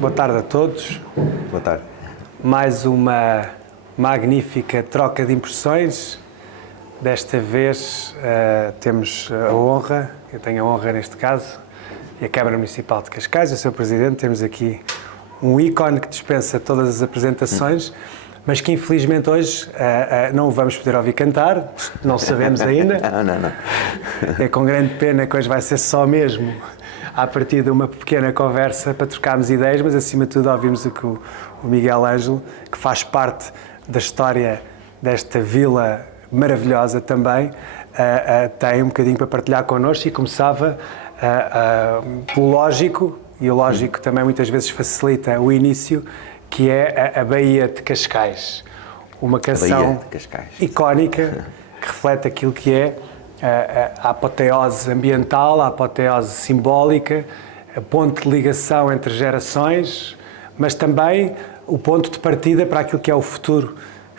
Boa tarde a todos. Boa tarde. Mais uma magnífica troca de impressões. Desta vez temos a honra, eu tenho a honra neste caso, e a Câmara Municipal de Cascais, o seu Presidente, temos aqui um ícone que dispensa todas as apresentações, mas que infelizmente hoje não o vamos poder ouvir cantar, não sabemos ainda. Não. É com grande pena que hoje vai ser só mesmo a partir de uma pequena conversa para trocarmos ideias, mas acima de tudo ouvimos o que o Miguel Ângelo, que faz parte da história desta vila maravilhosa também, tem um bocadinho para partilhar connosco e começava pelo lógico, e o lógico também muitas vezes facilita o início, que é a Baía de Cascais. Uma canção icónica que reflete aquilo que é a apoteose ambiental, a apoteose simbólica, a ponto de ligação entre gerações, mas também o ponto de partida para aquilo que é o futuro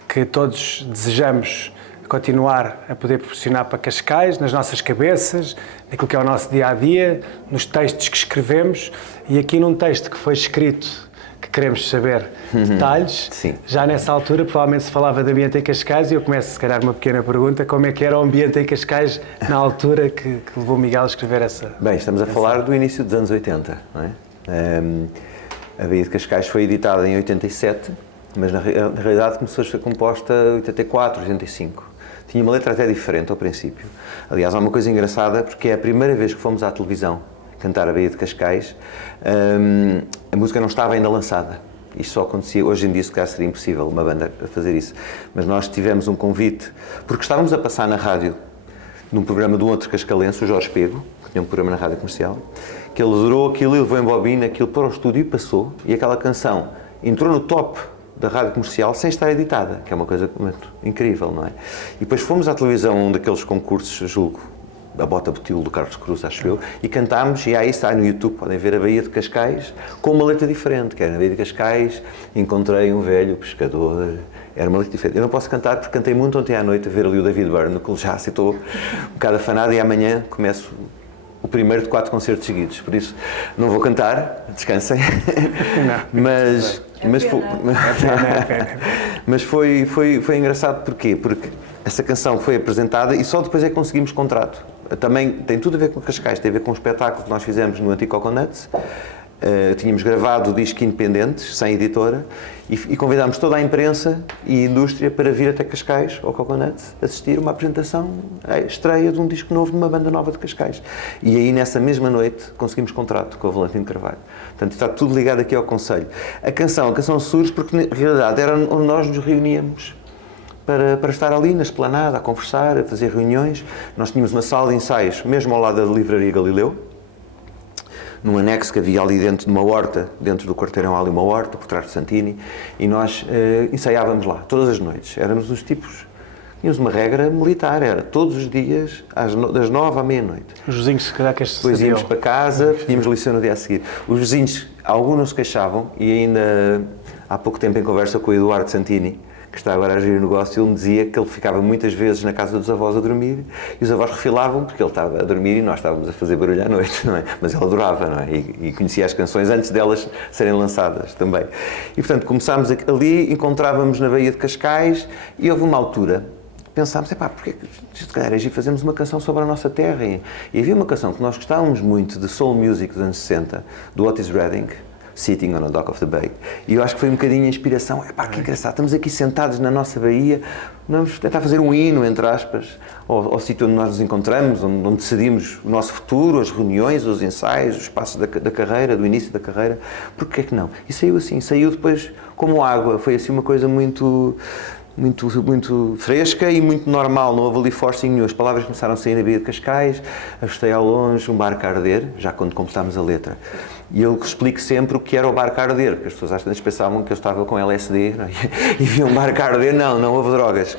que todos desejamos continuar a poder proporcionar para Cascais, nas nossas cabeças, naquilo que é o nosso dia-a-dia, nos textos que escrevemos, e aqui num texto que foi escrito, que queremos saber detalhes. Sim. Já nessa altura, provavelmente se falava de ambiente em Cascais, e eu começo, se calhar, uma pequena pergunta: como é que era o ambiente em Cascais na altura que levou Miguel a escrever essa... Bem, estamos a falar do início dos anos 80, não é? A Baía de Cascais foi editada em 87, mas na realidade começou a ser composta em 84, 85. Tinha uma letra até diferente ao princípio. Aliás, há uma coisa engraçada, porque é a primeira vez que fomos à televisão cantar a Baía de Cascais, a música não estava ainda lançada. Isto só acontecia, hoje em dia se calhar seria impossível uma banda fazer isso. Mas nós tivemos um convite, porque estávamos a passar na rádio, num programa de um outro cascalense, o Jorge Pego, que tinha um programa na rádio comercial, que ele adorou aquilo e levou em bobina aquilo para o estúdio e passou, e aquela canção entrou no top da rádio comercial sem estar editada, que é uma coisa muito incrível, não é? E depois fomos à televisão, um daqueles concursos, julgo, a Bota Botil do Carlos Cruz, acho eu, e cantámos, e aí está no YouTube, podem ver a Baía de Cascais, com uma letra diferente, que era: na Baía de Cascais encontrei um velho pescador. Era uma letra diferente. Eu não posso cantar porque cantei muito ontem à noite a ver ali o David Byrne, que ele já citou, um bocado afanado, e amanhã começo o primeiro de 4 concertos seguidos, por isso não vou cantar, descansem. Mas foi engraçado. Porquê? Porque essa canção foi apresentada e só depois é que conseguimos contrato. Também tem tudo a ver com Cascais, tem a ver com um espetáculo que nós fizemos no antigo Coconuts. Tínhamos gravado o disco independentes, sem editora, e convidámos toda a imprensa e a indústria para vir até Cascais, ao Coconuts, assistir uma apresentação, a estreia de um disco novo, de uma banda nova de Cascais. E aí, nessa mesma noite, conseguimos contrato com o Valentino Carvalho. Portanto, está tudo ligado aqui ao concelho. A canção surge porque, na realidade, era onde nós nos reuníamos para estar ali na esplanada, a conversar, a fazer reuniões. Nós tínhamos uma sala de ensaios, mesmo ao lado da Livraria Galileu, num anexo que havia ali dentro de uma horta, dentro do quarteirão há ali uma horta, por trás de Santini, e nós ensaiávamos lá, todas as noites. Éramos os tipos, tínhamos uma regra militar, era todos os dias, das 9 à meia-noite. Os vizinhos, se calhar, que este depois íamos para casa, pedíamos lição no dia a seguir. Os vizinhos, alguns não se queixavam, e ainda há pouco tempo em conversa com o Eduardo Santini, que está agora a gerir o negócio, ele me dizia que ele ficava muitas vezes na casa dos avós a dormir, e os avós refilavam porque ele estava a dormir e nós estávamos a fazer barulho à noite, não é? Mas ele adorava, não é? E conhecia as canções antes delas serem lançadas também. E, portanto, começámos ali, encontrávamos na Baía de Cascais, e houve uma altura, pensámos: porque se calhar fazemos uma canção sobre a nossa terra. E havia uma canção que nós gostávamos muito, de soul music dos anos 60, do Otis Redding, Sitting on a Dock of the Bay. E eu acho que foi um bocadinho a inspiração. Que engraçado, estamos aqui sentados na nossa baía, vamos tentar fazer um hino, entre aspas, ao sítio onde nós nos encontramos, onde decidimos o nosso futuro, as reuniões, os ensaios, os passos da carreira, do início da carreira. Porquê que não? E saiu assim, saiu depois como água. Foi assim uma coisa muito fresca e muito normal, não houve ali forcing nenhum. As palavras começaram a sair na Baía de Cascais, avistei ao longe um barco a arder, já quando completámos a letra. E eu explico sempre o que era o barco a arder, porque as pessoas às vezes pensavam que eu estava com LSD, não é? E viam um barco a arder. Não houve drogas.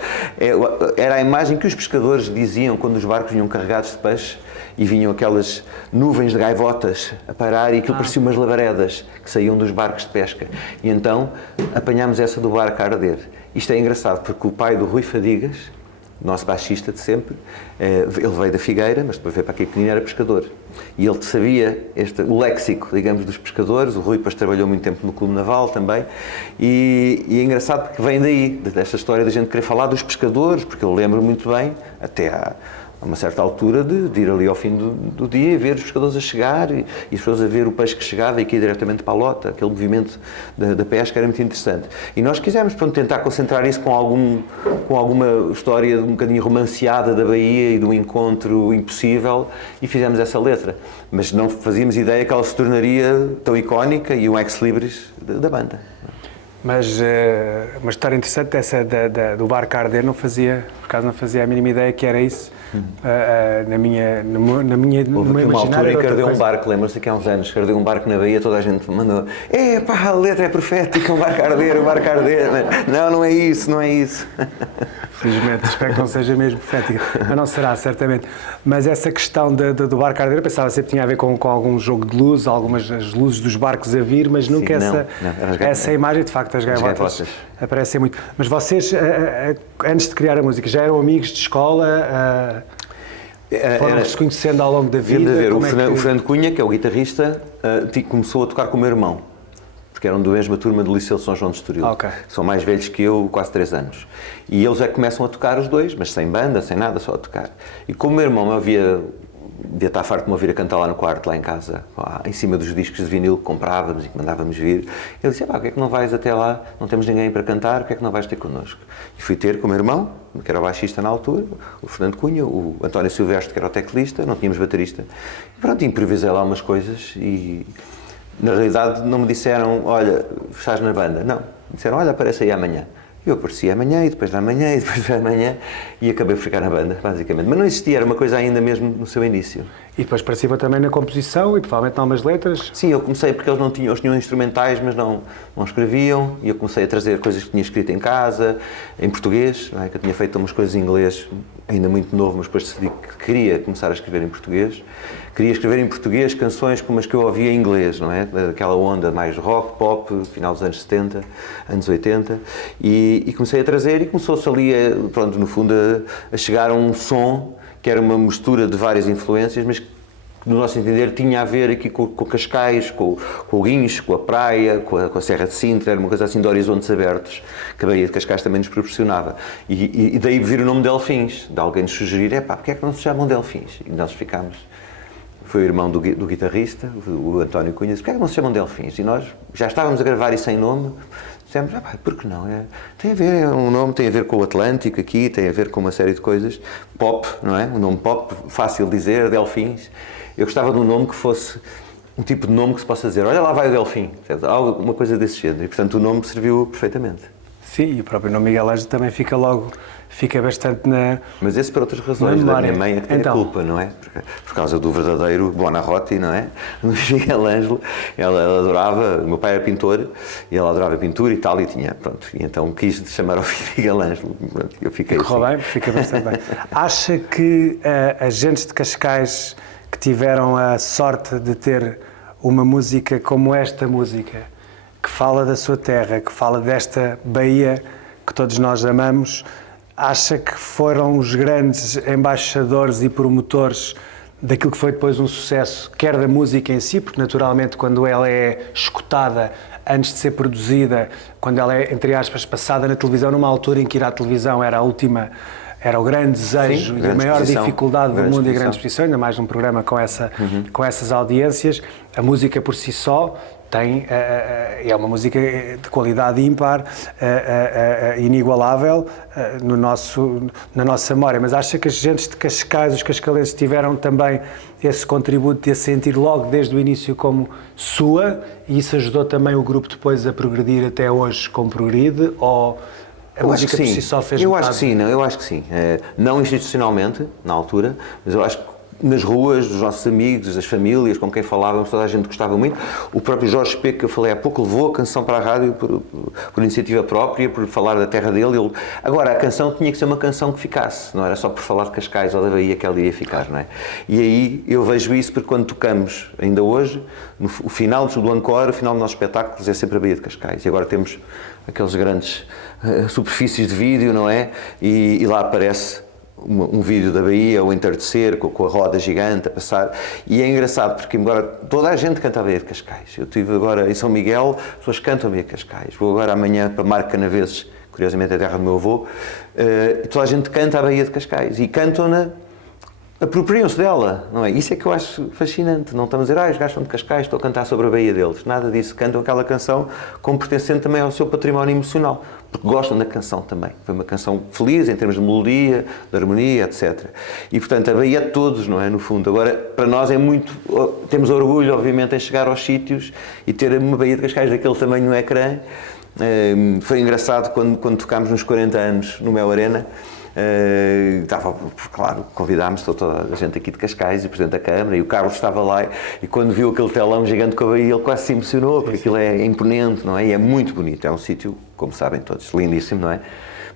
Era a imagem que os pescadores diziam quando os barcos vinham carregados de peixe e vinham aquelas nuvens de gaivotas a parar, e aquilo parecia umas labaredas que saíam dos barcos de pesca. E então apanhámos essa do barco a arder. Isto é engraçado, porque o pai do Rui Fadigas nosso baixista de sempre, ele veio da Figueira, mas depois veio para aqui pequenino, era pescador. E ele sabia o léxico, digamos, dos pescadores. O Rui depois trabalhou muito tempo no Clube Naval também. E é engraçado porque vem daí, desta história da gente querer falar dos pescadores, porque eu lembro muito bem, até a uma certa altura, de ir ali ao fim do dia e ver os pescadores a chegar e as pessoas a ver o peixe que chegava e que ia diretamente para a lota. Aquele movimento da pesca era muito interessante. E nós quisemos, pronto, tentar concentrar isso com alguma história um bocadinho romanceada da Bahia e do encontro impossível, e fizemos essa letra. Mas não fazíamos ideia que ela se tornaria tão icónica e um ex-libris da banda. Mas uma história interessante essa do barco a arder, por acaso não fazia a mínima ideia que era isso. No meu uma altura em que ardeu um coisa. barco, lembra-se que há uns anos que ardeu um barco na Bahia, toda a gente mandou pá, a letra é profética, um barco a arder, um barco a arder. Não, não é isso, não é isso. Felizmente, espero que não seja mesmo profética, mas não será, certamente. Mas essa questão do barco a arder, eu pensava sempre que tinha a ver com algum jogo de luz, as luzes dos barcos a vir, mas nunca essa imagem, de facto, as gaivotas aparecem muito. Mas vocês, antes de criar a música, já eram amigos de escola? Foram-se conhecendo ao longo da vida? O Fernando Cunha, que é o guitarrista, começou a tocar com o meu irmão, porque eram da mesma turma do Liceu de São João de Estoril. Okay. São mais velhos que eu, quase 3 anos. E eles começam a tocar os dois, mas sem banda, sem nada, só a tocar. E como o meu irmão devia estar farto de me ouvir a cantar lá no quarto, lá em casa, em cima dos discos de vinil que comprávamos e que mandávamos vir, ele disse, porque é que não vais até lá, não temos ninguém para cantar, porque é que não vais ter connosco? E fui ter com o meu irmão, que era o baixista na altura, o Fernando Cunha, o António Silvestre, que era o teclista, não tínhamos baterista. E pronto, improvisei lá umas coisas e, na realidade, não me disseram, olha, estás na banda. Não, me disseram, olha, aparece aí amanhã. Eu apareci amanhã, e depois da manhã, e depois da manhã, e acabei por ficar na banda, basicamente. Mas não existia, era uma coisa ainda mesmo no seu início. E depois participa também na composição e provavelmente em algumas letras? Sim, eu comecei porque eles tinham instrumentais, mas não escreviam, e eu comecei a trazer coisas que tinha escrito em casa, em português, não é? Que eu tinha feito umas coisas em inglês, ainda muito novo, mas depois decidi que queria começar a escrever em português. Queria escrever em português canções como as que eu ouvia em inglês, não é? Daquela onda mais rock, pop, final dos anos 70, anos 80, e comecei a trazer, e começou-se ali, pronto, no fundo, a chegar a um som que era uma mistura de várias influências, mas que, no nosso entender, tinha a ver aqui com Cascais, com o Guincho, com a praia, com a Serra de Sintra, era uma coisa assim de horizontes abertos, que a Baía de Cascais também nos proporcionava. E daí vir o nome Delfins, de alguém nos sugerir, porque é que não se chamam Delfins? E nós ficámos. Foi o irmão do guitarrista, o António Cunha, disse, porquê é que não se chamam Delfins? E nós já estávamos a gravar isso sem nome, dissemos, por que não? Tem a ver, um nome tem a ver com o Atlântico aqui, tem a ver com uma série de coisas. Pop, não é? Um nome pop, fácil de dizer, Delfins. Eu gostava de um nome que fosse um tipo de nome que se possa dizer, olha lá vai o Delfim, alguma coisa desse género. E, portanto, o nome serviu perfeitamente. Sim, e o próprio nome Miguel Ângelo também fica bastante na... Mas esse por outras razões, da minha mãe é que tem a culpa, não é? Por causa do verdadeiro Buonarroti, não é? Miguel Ângelo, ela adorava, o meu pai era pintor, e ela adorava pintura e tal, e tinha, pronto, e então quis chamar ao filho Miguel Ângelo, pronto, eu fiquei assim. Correu bem, fica bastante bem. Acha que agentes de Cascais que tiveram a sorte de ter uma música como esta música, que fala da sua terra, que fala desta Bahia que todos nós amamos, acha que foram os grandes embaixadores e promotores daquilo que foi depois um sucesso, quer da música em si, porque naturalmente quando ela é escutada antes de ser produzida, quando ela é, entre aspas, passada na televisão, numa altura em que ir à televisão era o grande desejo. Sim, e a maior dificuldade do mundo e a grande exposição, ainda mais num programa com essas audiências, a música por si só é uma música de qualidade ímpar, inigualável na nossa memória. Mas acha que as gentes de Cascais, os cascalenses, tiveram também esse contributo de a sentir logo desde o início como sua, e isso ajudou também o grupo depois a progredir até hoje como progride? Ou a música por si só fez eu acho que sim, eu acho que sim. Não institucionalmente, na altura, mas eu acho que nas ruas, dos nossos amigos, das famílias com quem falávamos, toda a gente gostava muito. O próprio Jorge Peco, que eu falei há pouco, levou a canção para a rádio por iniciativa própria, por falar da terra dele. Agora, a canção tinha que ser uma canção que ficasse, não era só por falar de Cascais ou da Bahia que ela iria ficar, não é? E aí eu vejo isso porque quando tocamos, ainda hoje, o final do encore, o final dos nossos espetáculos é sempre a Bahia de Cascais. E agora temos aqueles grandes superfícies de vídeo, não é? E lá aparece um vídeo da Bahia, o entardecer, com a roda gigante a passar, e é engraçado porque, embora toda a gente canta a Baía de Cascais, eu estive agora em São Miguel, as pessoas cantam a Baía de Cascais, vou agora amanhã para Marco Canaveses, curiosamente a terra do meu avô, toda a gente canta a Baía de Cascais, e cantam-na, apropriam-se dela, não é? Isso é que eu acho fascinante, não estamos a dizer, os gajos são de Cascais, estou a cantar sobre a Baía deles, nada disso, cantam aquela canção como pertencente também ao seu património emocional, porque gostam da canção também, foi uma canção feliz em termos de melodia, de harmonia, etc. E portanto a Baía é de todos, não é? No fundo, agora para nós é muito, temos orgulho obviamente em chegar aos sítios e ter uma Baía de Cascais daquele tamanho no ecrã. Foi engraçado quando tocámos nos 40 anos no Mel Arena. Claro, convidámos toda a gente aqui de Cascais e o Presidente da Câmara, e o Carlos estava lá, e quando viu aquele telão gigante com a Baía, ele quase se emocionou, porque aquilo é imponente, não é? E é muito bonito, é um sítio, como sabem todos, lindíssimo, não é?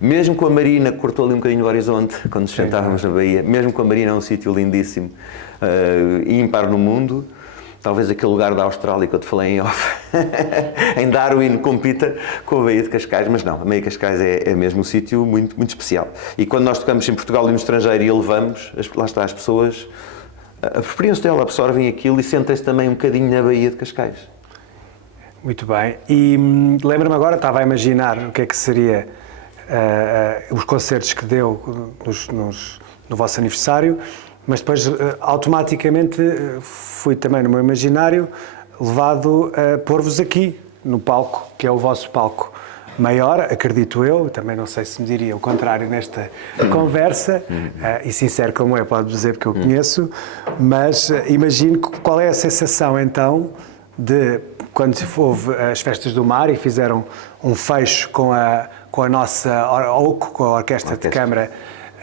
Mesmo com a Marina, que cortou ali um bocadinho o horizonte, quando nos sentávamos na Baía, mesmo com a Marina é um sítio lindíssimo, ímpar no mundo. Talvez aquele lugar da Austrália que eu te falei em off, em Darwin, compita com a Baía de Cascais, mas não, a Baía de Cascais é mesmo um sítio muito, muito especial. E quando nós tocamos em Portugal e no estrangeiro e a levamos, lá está, as pessoas apropriam-se dela, absorvem aquilo e sentem-se também um bocadinho na Baía de Cascais. Muito bem. E lembro-me agora, estava a imaginar o que é que seria os concertos que deu no vosso aniversário, mas depois automaticamente fui também no meu imaginário levado a pôr-vos aqui no palco, que é o vosso palco maior, acredito eu, também não sei se me diria o contrário nesta conversa, e sincero como é, pode dizer porque eu conheço, mas imagino qual é a sensação então de quando houve as Festas do Mar e fizeram um fecho com a nossa OCO, com a Orquestra de Câmara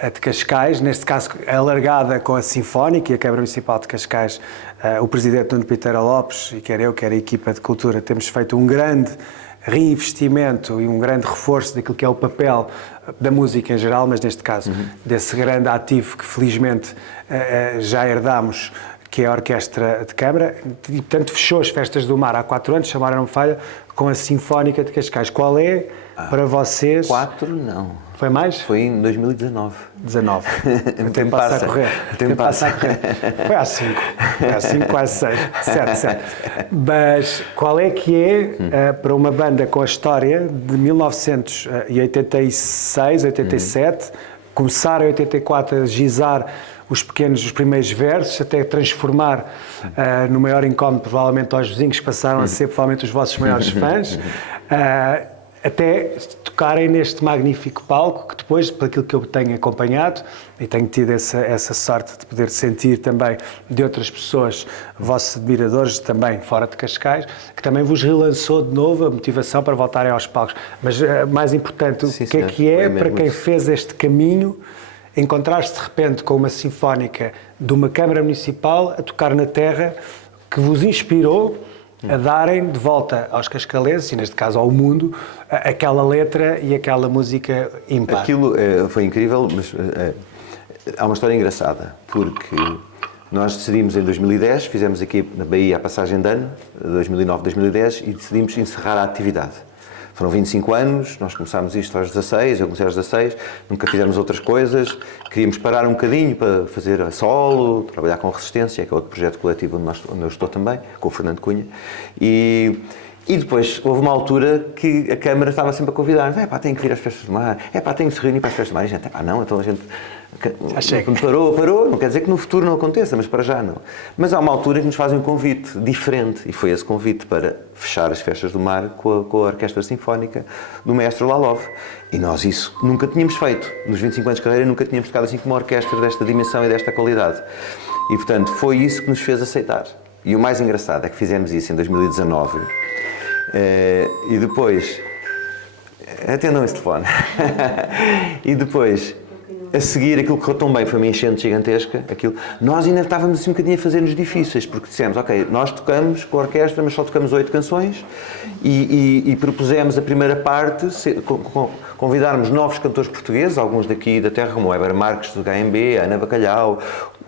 de Cascais, neste caso alargada com a Sinfónica e a Câmara Municipal de Cascais, o Presidente Nuno Piteira Lopes, e quer eu, quer a equipa de Cultura, temos feito um grande reinvestimento e um grande reforço daquilo que é o papel da música em geral, mas neste caso desse grande ativo que felizmente já herdámos, que é a Orquestra de Câmara, e portanto fechou as Festas do Mar há 4 anos, chamaram-me falha, com a Sinfónica de Cascais. Qual é, para vocês... 4 não. Foi mais? Foi em 2019. 19. O tempo passa a correr. O tempo passa a correr. Foi há 5. Foi há 5, quase 6. 7. Mas qual é que é, para uma banda com a história de 1986, 87, começar em 84 a gizar os primeiros versos, até transformar no maior incómodo provavelmente aos vizinhos que passaram a ser provavelmente os vossos maiores fãs, até tocarem neste magnífico palco que depois, por aquilo que eu tenho acompanhado e tenho tido essa sorte de poder sentir também de outras pessoas, vossos admiradores também fora de Cascais, que também vos relançou de novo a motivação para voltarem aos palcos. Mas mais importante, sim, o que é para quem isso. fez este caminho encontrar-se de repente com uma sinfónica de uma Câmara Municipal a tocar na terra que vos inspirou a darem de volta aos cascalenses, e neste caso ao mundo, aquela letra e aquela música ímpar. Aquilo foi incrível, mas há uma história engraçada, porque nós decidimos em 2010, fizemos aqui na Bahia a passagem de ano, 2009-2010, e decidimos encerrar a atividade. Foram 25 anos, nós começámos isto aos 16, eu comecei aos 16, nunca fizemos outras coisas, queríamos parar um bocadinho para fazer a solo, trabalhar com Resistência, que é outro projeto coletivo onde eu estou também, com o Fernando Cunha, e depois houve uma altura que a Câmara estava sempre a convidar-nos, tem que vir às Festas do Mar, tem que se reunir para as Festas do Mar, e a gente, não, então a gente parou, não quer dizer que no futuro não aconteça, mas para já não. Mas há uma altura que nos fazem um convite diferente, e foi esse convite para fechar as Festas do Mar com a Orquestra Sinfónica do Maestro Lalov. E nós isso nunca tínhamos feito. Nos 25 anos de carreira nunca tínhamos tocado assim com uma orquestra desta dimensão e desta qualidade. E portanto foi isso que nos fez aceitar. E o mais engraçado é que fizemos isso em 2019 e depois... Atendam esse telefone. E depois... A seguir, aquilo que correu tão bem, foi uma enchente gigantesca, nós ainda estávamos assim um bocadinho a fazer-nos difíceis, porque dissemos, nós tocamos com a orquestra, mas só tocamos 8 canções, e propusemos a primeira parte, convidarmos novos cantores portugueses, alguns daqui da terra, como o Weber Marques, do HMB, a Ana Bacalhau,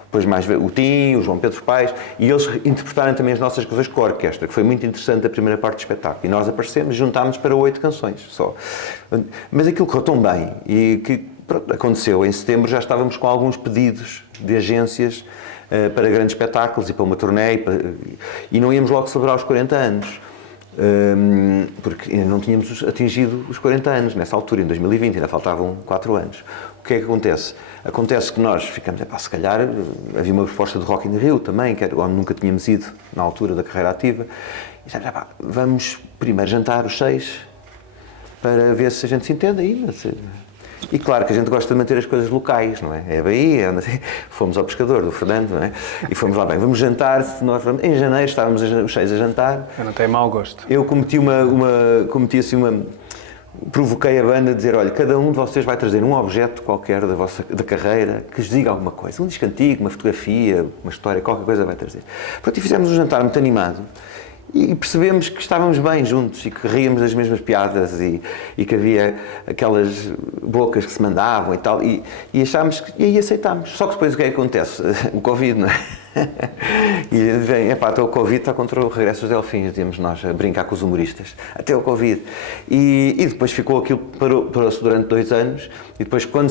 depois mais o Tim, o João Pedro Paes, e eles interpretaram também as nossas canções com a orquestra, que foi muito interessante a primeira parte do espetáculo. E nós aparecemos e juntámos para 8 canções só. Mas aquilo correu tão bem, e que pronto, aconteceu. Em setembro já estávamos com alguns pedidos de agências para grandes espetáculos e para uma turnê e não íamos logo celebrar os 40 anos. Porque ainda não tínhamos atingido os 40 anos nessa altura, em 2020, ainda faltavam 4 anos. O que é que acontece? Acontece que nós ficamos, se calhar, havia uma proposta de Rock in Rio também, que era onde nunca tínhamos ido na altura da carreira ativa, e dissemos, vamos primeiro jantar os 6 para ver se a gente se entende aí. E claro que a gente gosta de manter as coisas locais, não é? É a Bahia, fomos ao pescador do Fernando, não é? E fomos lá bem, vamos jantar, em janeiro estávamos os 6 a jantar. Eu não tenho mau gosto. Eu provoquei a banda a dizer, olha, cada um de vocês vai trazer um objeto qualquer da carreira que vos diga alguma coisa. Um disco antigo, uma fotografia, uma história, qualquer coisa vai trazer. Pronto, e fizemos um jantar muito animado. E percebemos que estávamos bem juntos e que ríamos das mesmas piadas e que havia aquelas bocas que se mandavam e tal. E achámos que... E aí aceitámos. Só que depois o que é que acontece? O Covid, não é? E vem, então o Covid está contra o regresso dos Delfins, dizemos nós, a brincar com os humoristas. Até o Covid. E depois ficou aquilo, parou-se durante 2 anos. E depois, quando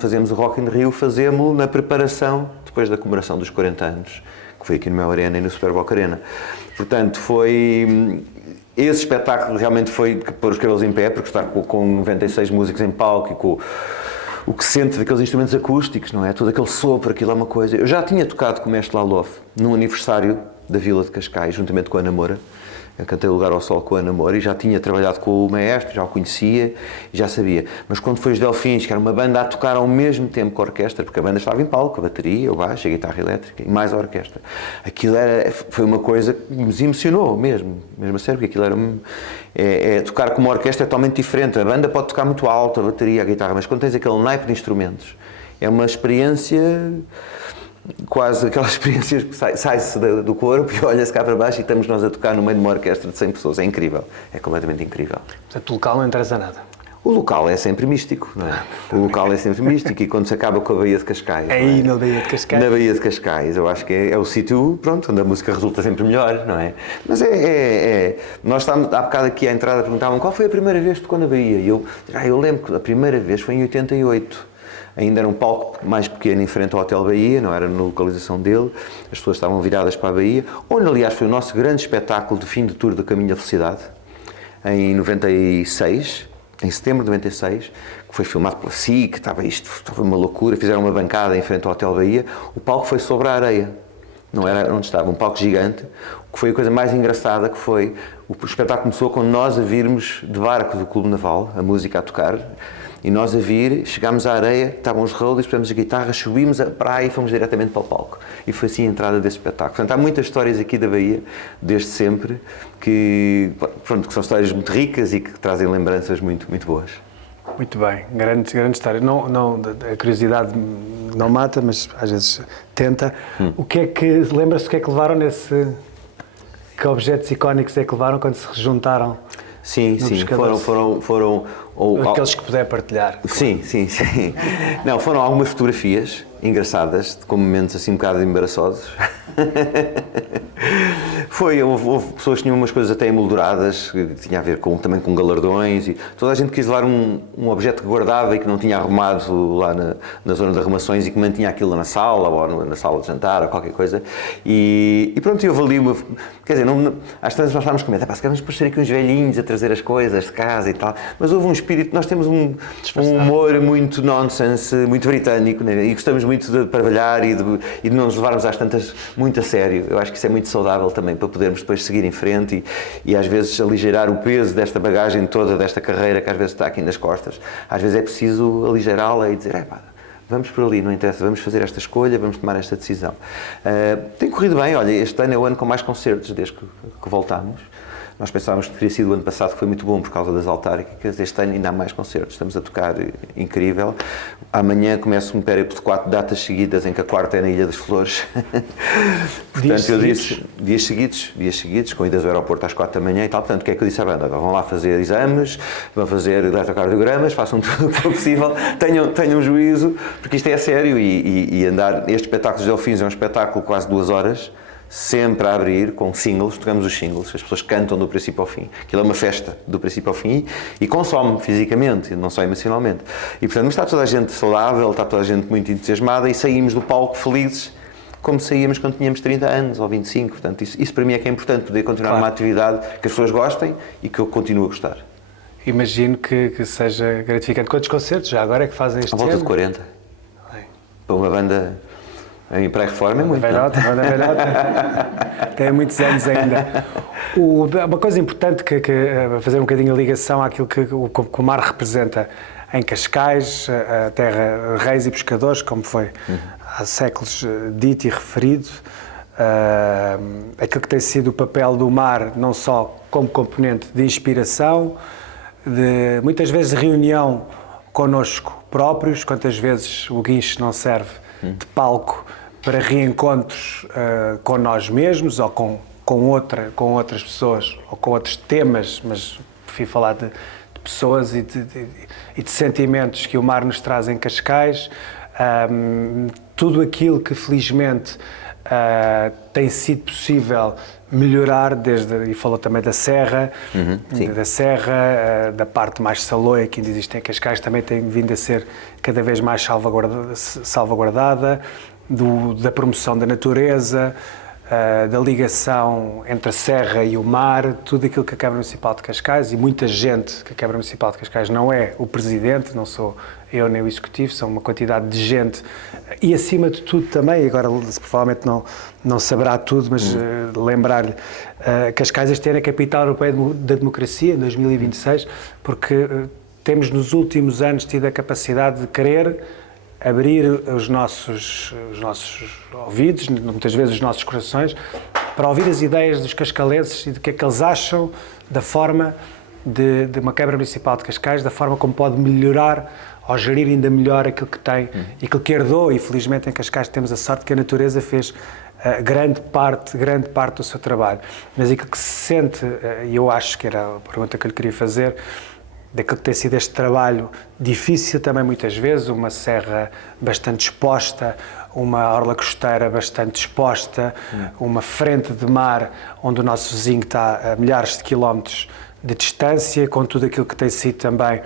fazemos o Rock in Rio, fazemos-o na preparação, depois da comemoração dos 40 anos. Que foi aqui no Mel Arena e no Superboc Arena. Portanto, esse espetáculo realmente foi pôr os cabelos em pé, porque estar com 96 músicos em palco e com o que sente daqueles instrumentos acústicos, não é? Todo aquele sopro, aquilo é uma coisa. Eu já tinha tocado com o mestre Lalof num aniversário da Vila de Cascais, juntamente com a Ana Moura. Eu cantei Lugar ao Sol com a Ana Moura e já tinha trabalhado com o maestro, já o conhecia e já sabia. Mas quando foi os Delfins, que era uma banda a tocar ao mesmo tempo com a orquestra, porque a banda estava em palco, a bateria, o baixo, a guitarra elétrica e mais a orquestra. Aquilo foi uma coisa que nos emocionou mesmo a sério, porque aquilo era tocar com uma orquestra é totalmente diferente. A banda pode tocar muito alto, a bateria, a guitarra, mas quando tens aquele naipe de instrumentos, é uma experiência... Quase aquelas experiências que sai-se do corpo e olha-se cá para baixo e estamos nós a tocar no meio de uma orquestra de 100 pessoas. É incrível, é completamente incrível. Portanto, o local não interessa nada. O local é sempre místico, não é? O local é sempre místico e quando se acaba com a Baía de Cascais... É aí na Baía de Cascais? Na Baía de Cascais, eu acho que é o sítio, pronto, onde a música resulta sempre melhor, não é? Mas nós estávamos, há bocado aqui à entrada, perguntavam qual foi a primeira vez que tocou na Baía e eu lembro que a primeira vez foi em 88. Ainda era um palco mais pequeno em frente ao Hotel Bahia, não era na localização dele, as pessoas estavam viradas para a Bahia, onde aliás foi o nosso grande espetáculo de fim de tour do Caminho da Felicidade, em 96, em setembro de 96, que foi filmado pela SIC, estava uma loucura, fizeram uma bancada em frente ao Hotel Bahia, o palco foi sobre a areia, não era onde estava, um palco gigante, o que foi a coisa mais engraçada que foi, o espetáculo começou quando nós a virmos de barco do Clube Naval, a música a tocar, e nós a vir, chegámos à areia, estavam os rollers, pusemos a guitarra, subimos a praia e fomos diretamente para o palco. E foi assim a entrada desse espetáculo. Portanto, há muitas histórias aqui da Bahia, desde sempre, que são histórias muito ricas e que trazem lembranças muito, muito boas. Muito bem, grande história. Não, a curiosidade não mata, mas às vezes tenta. O que é que, lembra-se o que é que levaram que objetos icónicos é que levaram quando se juntaram? Sim, foram aqueles que puder partilhar. Sim. Não, foram algumas fotografias engraçadas, com momentos assim um bocado embaraçosos. Houve pessoas que tinham umas coisas até emolduradas, que tinha a ver também com galardões, e toda a gente quis levar um objeto que guardava e que não tinha arrumado lá na zona de arrumações e que mantinha aquilo na sala, ou na sala de jantar, ou qualquer coisa. E pronto, eu ali quer dizer, às tantas nós estávamos com medo, se calhar vamos parecer aqui uns velhinhos a trazer as coisas de casa e tal, mas houve um espírito, nós temos um humor muito nonsense, muito britânico, né? E gostamos muito de parvalhar e de não nos levarmos às tantas muito a sério. Eu acho que isso é muito saudável também para podermos depois seguir em frente e às vezes aligerar o peso desta bagagem toda, desta carreira que às vezes está aqui nas costas. Às vezes é preciso aligerá-la e dizer, vamos por ali, não interessa, vamos fazer esta escolha, vamos tomar esta decisão. Tem corrido bem, olha, este ano é o ano com mais concertos desde que voltámos. Nós pensávamos que teria sido o ano passado, que foi muito bom por causa das autárquicas. Este ano ainda há mais concertos, estamos a tocar incrível. Amanhã começa um périplo de 4 datas seguidas, em que a quarta é na Ilha das Flores. Portanto, eu disse dias seguidos, com idas ao aeroporto às 4 da manhã e tal. Portanto, o que é que eu disse à banda? Vão lá fazer exames, vão fazer eletrocardiogramas, façam tudo o que for possível, tenham juízo, porque isto é sério e andar. Este espetáculo dos Delfins é um espetáculo de quase 2 horas. sempre a abrir com singles, tocamos os singles, as pessoas cantam do princípio ao fim. Aquilo é uma festa do princípio ao fim e consome fisicamente, não só emocionalmente. E portanto, mas está toda a gente saudável, está toda a gente muito entusiasmada e saímos do palco felizes, como saíamos quando tínhamos 30 anos ou 25. Portanto, isso para mim é que é importante, poder continuar uma atividade que as pessoas gostem e que eu continuo a gostar. Imagino que seja gratificante. Quantos concertos já agora é que fazem este ano? À volta de 40. Para uma banda em pré-reforma é muito. Banda velhota. Tem muitos anos ainda. Uma coisa importante que fazer um bocadinho a ligação àquilo que o mar representa em Cascais, a terra de reis e pescadores, como foi há séculos dito e referido, aquilo que tem sido o papel do mar, não só como componente de inspiração, de muitas vezes reunião connosco próprios, quantas vezes o guincho não serve de palco para reencontros com nós mesmos ou com outras pessoas ou com outros temas, mas prefiro falar de pessoas e de sentimentos que o mar nos traz em Cascais. Tudo aquilo que felizmente tem sido possível melhorar, e falou também da Serra, da parte mais saloia que ainda existe em Cascais, também tem vindo a ser cada vez mais salvaguardada, da promoção da natureza, da ligação entre a Serra e o mar, tudo aquilo que a Câmara Municipal de Cascais e muita gente que a Câmara Municipal de Cascais não é o Presidente, não sou eu nem o Executivo, são uma quantidade de gente e acima de tudo também, agora provavelmente não saberá tudo, mas lembrar-lhe, Cascais este ano é a Capital Europeia da Democracia, em 2026, porque temos nos últimos anos tido a capacidade de querer abrir os nossos ouvidos, muitas vezes os nossos corações, para ouvir as ideias dos cascalenses e do que é que eles acham da forma de uma Câmara Municipal de Cascais, da forma como pode melhorar ou gerir ainda melhor aquilo que tem e aquilo que herdou, e felizmente em Cascais temos a sorte que a natureza fez grande parte do seu trabalho. Mas aquilo que se sente, e eu acho que era a pergunta que eu lhe queria fazer, daquilo que tem sido este trabalho difícil também muitas vezes, uma serra bastante exposta, uma orla costeira bastante exposta, uma frente de mar onde o nosso vizinho está a milhares de quilómetros de distância, com tudo aquilo que tem sido também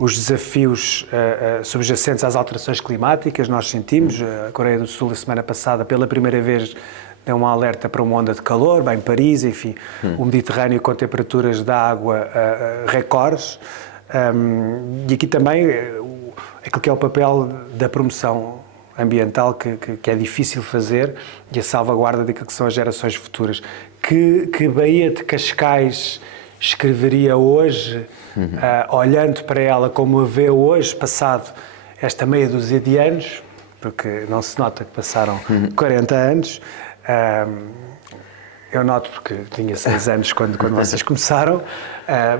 os desafios subjacentes às alterações climáticas. Nós sentimos, a Coreia do Sul, a semana passada, pela primeira vez, deu um alerta para uma onda de calor, bem Paris, enfim, o Mediterrâneo com temperaturas da água recordes. E aqui também aquilo que é o papel da promoção ambiental que é difícil fazer e a salvaguarda daquilo que são as gerações futuras. Que Baía de Cascais escreveria hoje, olhando para ela como a vê hoje, passado esta meia dúzia de anos, porque não se nota que passaram 40 anos, eu noto porque tinha 6 anos quando vocês começaram,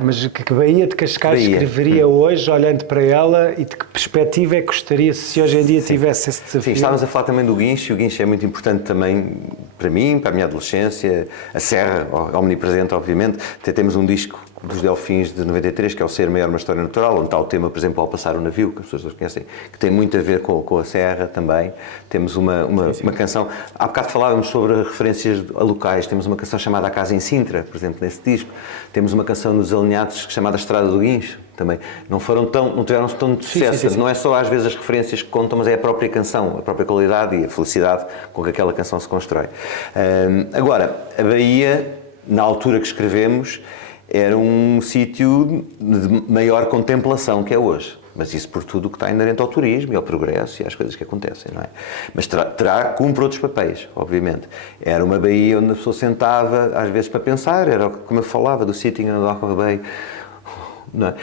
mas que Baía de Cascais escreveria hoje, olhando para ela, e de que perspectiva é que gostaria se hoje em dia tivesse esse desafio? Sim, estávamos a falar também do guincho, e o guincho é muito importante também para mim, para a minha adolescência, a serra, omnipresente, obviamente. Até temos um disco dos Delfins de 93, que é o Ser Maior, uma História Natural, onde está o tema, por exemplo, Ao Passar o Navio, que as pessoas conhecem, que tem muito a ver com a serra também. Temos uma canção, há bocado falávamos sobre referências a locais, temos uma canção chamada A Casa em Sintra, por exemplo, nesse disco. Temos uma canção nos Alinhados chamada Estrada do Guincho, também. Não tiveram tão de sucesso. Sim. Não é só às vezes as referências que contam, mas é a própria canção, a própria qualidade e a felicidade com que aquela canção se constrói. Agora, a Baía, na altura que escrevemos, era um sítio de maior contemplação que é hoje. Mas isso por tudo o que está inerente ao turismo e ao progresso e às coisas que acontecem, não é? Mas cumpre outros papéis, obviamente. Era uma baía onde a pessoa sentava, às vezes, para pensar, era como eu falava, do sitting on the dock of a bay. Não é?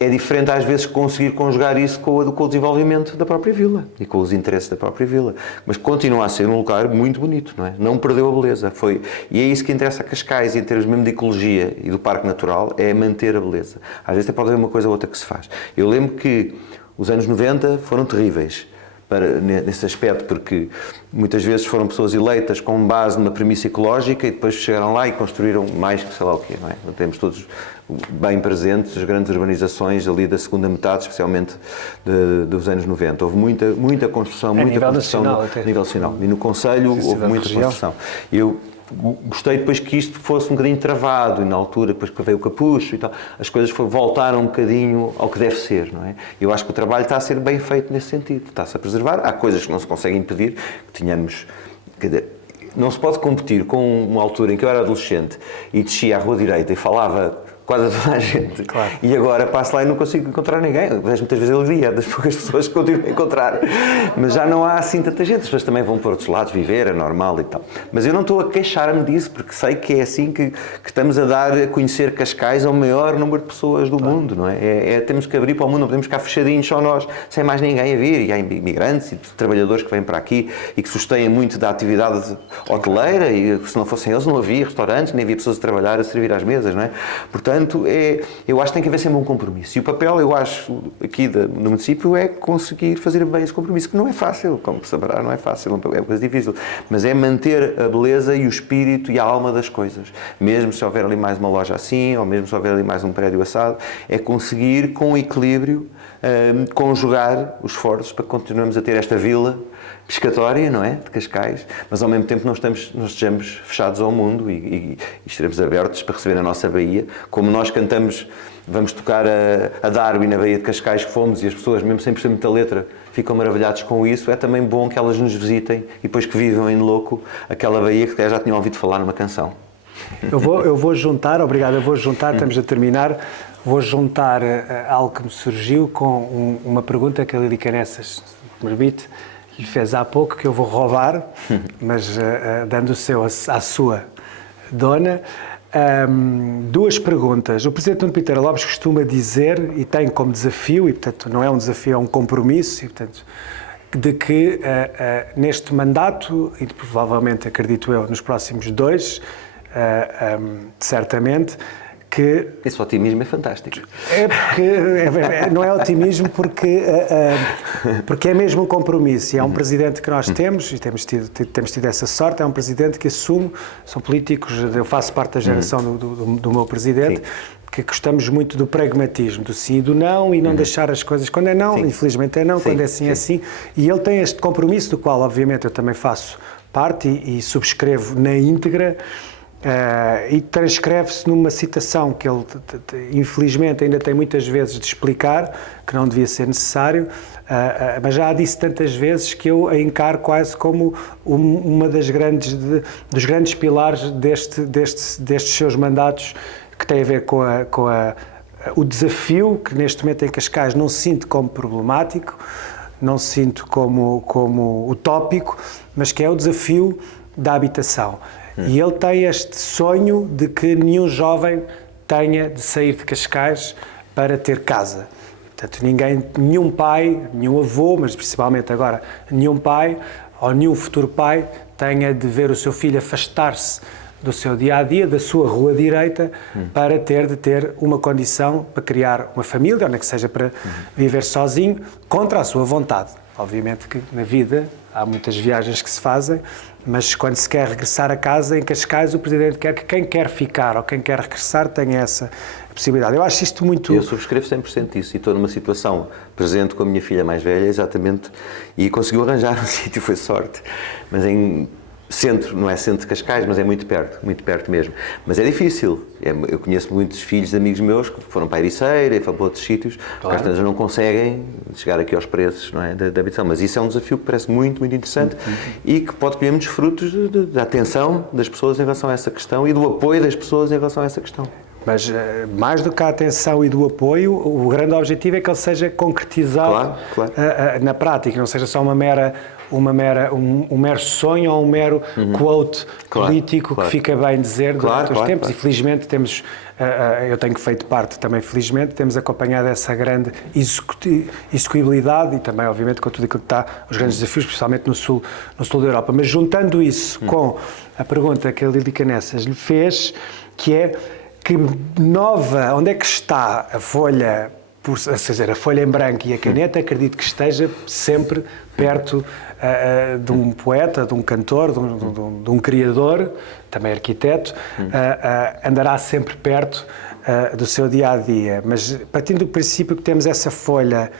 É diferente, às vezes, conseguir conjugar isso com o desenvolvimento da própria vila e com os interesses da própria vila. Mas continua a ser um lugar muito bonito, não é? Não perdeu a beleza. E é isso que interessa a Cascais, em termos mesmo de ecologia e do parque natural, é manter a beleza. Às vezes até pode haver uma coisa ou outra que se faz. Eu lembro que os anos 90 foram terríveis, nesse aspecto, porque muitas vezes foram pessoas eleitas com base numa premissa ecológica e depois chegaram lá e construíram mais que sei lá o quê, não é? Temos todos bem presentes as grandes urbanizações ali da segunda metade, especialmente dos anos 90. Houve muita construção, muita construção a nível nacional. E no Conselho houve muita construção. Eu gostei depois que isto fosse um bocadinho travado, e na altura, depois que veio o Capucho e tal, as coisas voltaram um bocadinho ao que deve ser, não é? Eu acho que o trabalho está a ser bem feito nesse sentido, está-se a preservar. Há coisas que não se conseguem impedir, que tínhamos... Não se pode competir com uma altura em que eu era adolescente e descia à rua direita e falava quase a toda a gente. Claro. E agora passo lá e não consigo encontrar ninguém. Muitas vezes ele via, das poucas pessoas que continuo a encontrar. Mas já não há assim tanta gente. As pessoas também vão para outros lados viver, é normal e tal. Mas eu não estou a queixar-me disso, porque sei que é assim que estamos a dar a conhecer Cascais ao maior número de pessoas do mundo, não é? Temos que abrir para o mundo, não podemos ficar fechadinhos só nós, sem mais ninguém a vir. E há imigrantes e trabalhadores que vêm para aqui e que sustêm muito da atividade hoteleira, e se não fossem eles não havia restaurantes, nem havia pessoas a trabalhar, a servir às mesas, não é? Portanto, eu acho que tem que haver sempre um compromisso. E o papel, eu acho, aqui no município, é conseguir fazer bem esse compromisso, que não é fácil, como saberá, não é fácil, é uma coisa difícil, mas é manter a beleza e o espírito e a alma das coisas. Mesmo se houver ali mais uma loja assim, ou mesmo se houver ali mais um prédio assado, é conseguir, com equilíbrio, conjugar os esforços para que continuemos a ter esta vila pescatória, não é? De Cascais, mas ao mesmo tempo não estejamos fechados ao mundo e estaremos abertos para receber a nossa Baía. Como nós cantamos, vamos tocar a Darwin na Baía de Cascais que fomos, e as pessoas, mesmo sem perceber muita letra, ficam maravilhados com isso. É também bom que elas nos visitem e depois que vivam em louco aquela Baía que já tinham ouvido falar numa canção. Eu vou juntar, obrigado, estamos a terminar, vou juntar algo que me surgiu com uma pergunta que a Lili Canessas, se me permite, lhe fez há pouco, que eu vou roubar, mas dando o seu à sua dona. Duas perguntas. O Presidente Nuno Piteira Lopes costuma dizer, e tem como desafio, e portanto não é um desafio, é um compromisso, e portanto de que neste mandato, e provavelmente, acredito eu, nos próximos 2, certamente, que... Esse otimismo é fantástico. É porque, não é otimismo porque é mesmo um compromisso. E é um presidente que nós temos, e temos tido essa sorte, é um presidente que assume, são políticos, eu faço parte da geração do meu presidente, que gostamos muito do pragmatismo, do sim e do não, e não deixar as coisas, quando é não, infelizmente é não, quando é sim, é sim. E ele tem este compromisso, do qual obviamente eu também faço parte e subscrevo na íntegra, e transcreve-se numa citação que ele, infelizmente, ainda tem muitas vezes de explicar, que não devia ser necessário, mas já a disse tantas vezes que eu a encaro quase como uma dos grandes pilares destes seus mandatos, que tem a ver com o desafio, que neste momento em Cascais não sinto como problemático, não sinto como utópico, mas que é o desafio da habitação. E ele tem este sonho de que nenhum jovem tenha de sair de Cascais para ter casa. Portanto, nenhum pai, nenhum avô, mas principalmente agora nenhum pai ou nenhum futuro pai tenha de ver o seu filho afastar-se do seu dia-a-dia, da sua rua direita, para ter uma condição para criar uma família, ou nem que seja para viver sozinho, contra a sua vontade. Obviamente que na vida há muitas viagens que se fazem, mas quando se quer regressar a casa, em Cascais, o Presidente quer que quem quer ficar ou quem quer regressar tenha essa possibilidade. Eu acho isto muito... Eu subscrevo 100% isso, e estou numa situação presente com a minha filha mais velha, exatamente, e conseguiu arranjar um sítio, foi sorte, mas em centro, não é centro de Cascais, mas é muito perto mesmo. Mas é difícil. Eu conheço muitos filhos de amigos meus que foram para a Ericeira e foram para outros sítios, claro. Porque não conseguem chegar aqui aos preços, não é, da habitação. Mas isso é um desafio que parece muito interessante e que pode colher muitos frutos da atenção das pessoas em relação a essa questão e do apoio das pessoas em relação a essa questão. Mas, mais do que a atenção e do apoio, o grande objetivo é que ele seja concretizado na prática, não seja só um mero sonho ou um mero quote político que fica bem dizer durante os tempos. E felizmente temos, eu tenho feito parte também, felizmente, temos acompanhado essa grande execuibilidade e também, obviamente, com tudo aquilo que está, os grandes desafios, principalmente no sul da Europa. Mas juntando isso com a pergunta que a Lili Canessas lhe fez, que é onde é que está a folha ou seja, a folha em branco e a caneta, acredito que esteja sempre perto de um poeta, de um cantor, de um criador, também arquiteto, andará sempre perto do seu dia-a-dia. Mas partindo do princípio que temos essa folha,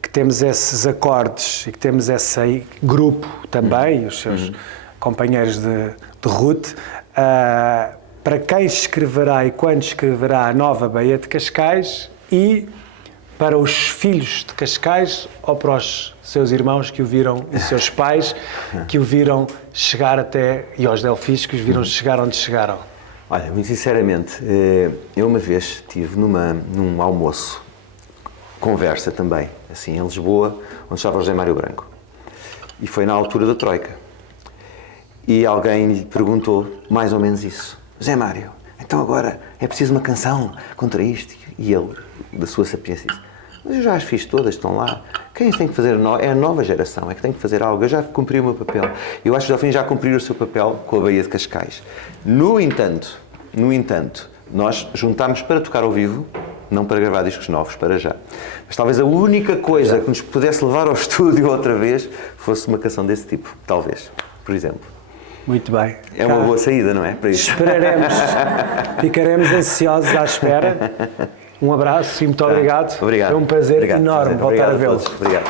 que temos esses acordes e que temos esse grupo também, os seus companheiros de route, para quem escreverá e quando escreverá a nova Baía de Cascais e para os filhos de Cascais ou para os seus irmãos que o viram, os seus pais que o viram chegar até, e aos delfins que os viram chegar onde chegaram? Olha, muito sinceramente, eu uma vez estive num almoço, conversa também, assim, em Lisboa, onde estava o José Mário Branco. E foi na altura da Troika. E alguém lhe perguntou mais ou menos isso. José Mário, então agora é preciso uma canção contra isto? E ele, da sua sapiência, disse, mas eu já as fiz todas, estão lá. Quem tem que fazer é a nova geração, é que tem que fazer algo. Eu já cumpri o meu papel. Eu acho que os Delfins já cumpriram o seu papel com a Baía de Cascais. No entanto, nós juntámos para tocar ao vivo, não para gravar discos novos, para já. Mas talvez a única coisa que nos pudesse levar ao estúdio outra vez fosse uma canção desse tipo, talvez, por exemplo. Muito bem. É uma boa saída, não é? Para isso. Esperaremos. Ficaremos ansiosos à espera. Um abraço e muito obrigado. Obrigado. É um prazer Obrigado. enorme voltar a vê-los. Obrigado.